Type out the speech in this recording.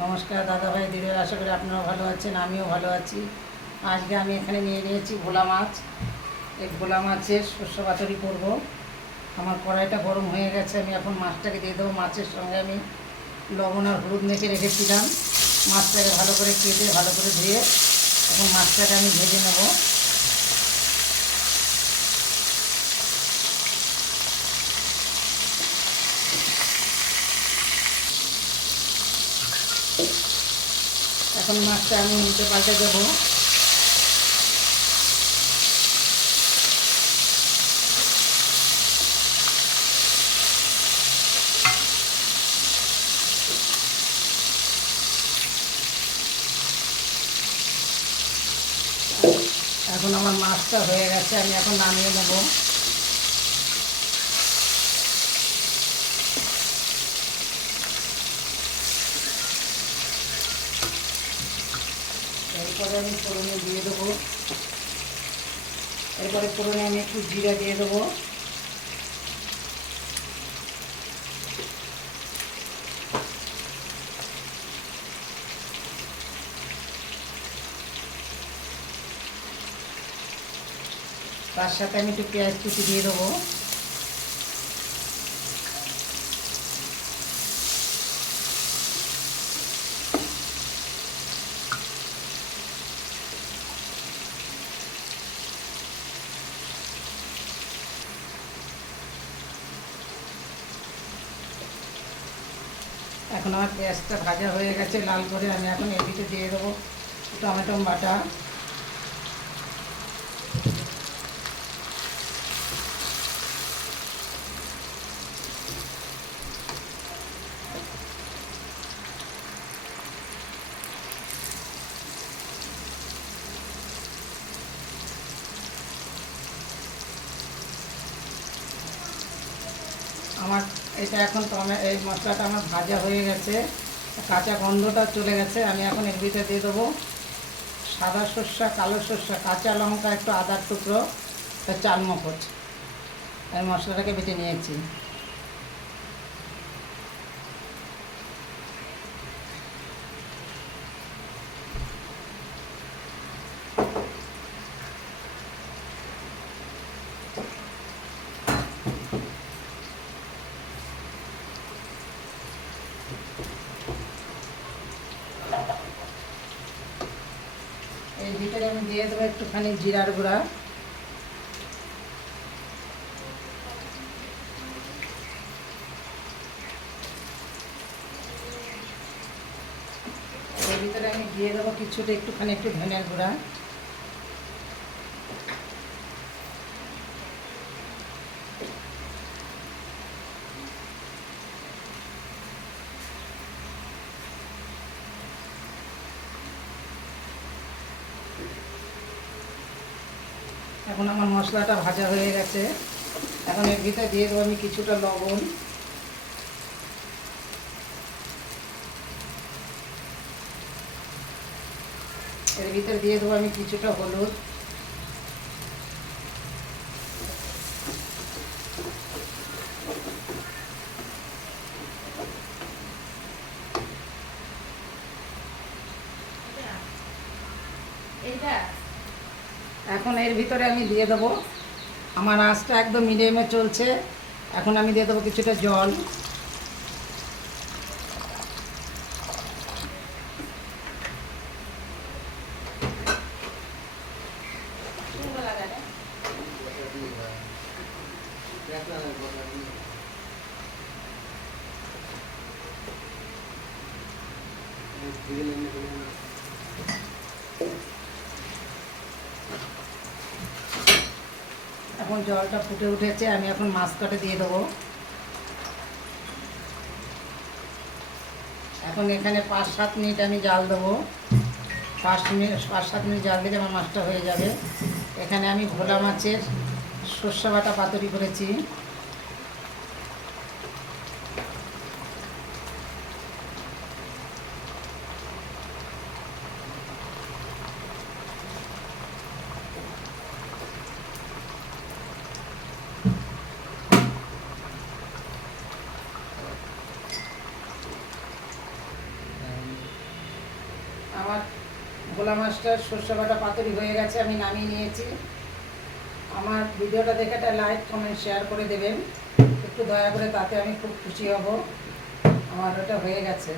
নমস্কার দাদা ভাই দিদি, আশা করি আপনারা ভালো আছেন, আমিও ভালো আছি। আজকে আমি এখানে নিয়ে নিয়েছি ভোলা মাছ। এই ভোলা মাছের শস্য পাতুরি করব। আমার কড়াইটা গরম হয়ে গেছে, আমি এখন মাছটাকে দিয়ে দেবো। মাছের সঙ্গে আমি লবণ আর হলুদ মেখে রেখেছিলাম। মাছটাকে ভালো করে কেটে ভালো করে ধুয়ে এখন মাছটাকে আমি ভেজে নেব। এখন মাছটা আমি উল্টে পাল্টে দেবো। এখন আমার মাছটা হয়ে গেছে, আমি এখন নামিয়ে নেব। এরপরে আমি ফোড়নে দিয়ে দেবো। এরপরে ফোড়নে আমি একটু জিরা দিয়ে দেবো। তার সাথে আমি একটু পেঁয়াজ কুচি দিয়ে দেবো। এখন আমার পেঁয়াজটা ভাজা হয়ে গেছে লাল করে, আমি এখন এর ভিতরে দিয়ে দেবো টমেটো বাটা। আমার এটা এখন এই মশলাটা আমার ভাজা হয়ে গেছে, কাঁচা গন্ধটা চলে গেছে। আমি এখন এর ভিতরে দিয়ে দেবো সাদা সর্ষা, কালো সর্ষা, কাঁচা লঙ্কা, একটু আদার টুকরো, চাল মগজ। আমি মশলাটাকে বেটে নিয়েছি। এর ভিতরে আমি দিয়ে দেবো একটুখানি জিরার গুঁড়া। এর ভিতরে আমি দিয়ে দেবো কিছুটা একটুখানি একটু ধনের গুঁড়া। এখন আমার মশলাটা ভাজা হয়ে গেছে, এখন এর ভিতরে দিয়ে দেবো আমি কিছুটা লবণ। এর ভিতরে দিয়ে দেবো আমি কিছুটা হলুদ। এখন এর ভিতরে আমি দিয়ে দেবো, আমার আঁচটা একদম মিডিয়ামে চলছে, এখন আমি দিয়ে দেবো কিছুটা জল। এখন জলটা ফুটে উঠেছে, আমি এখন মাছটা দিয়ে দেবো। এখন এখানে 5-7 মিনিট আমি জাল দেবো। 5-7 মিনিট জাল দিলে আমার মাছটা হয়ে যাবে। এখানে আমি ভোলা মাছের সর্ষে বাটা পাতুরি করেছি। আমার ভোলা মাছটার সর্ষে বাটা পাতুরি হয়ে গেছে, আমি নামিয়ে নিয়েছি। আমার ভিডিওটা দেখে একটা লাইক কমেন্ট শেয়ার করে দেবেন একটু দয়া করে, তাতে আমি খুব খুশি হব। আমার ওটা হয়ে গেছে।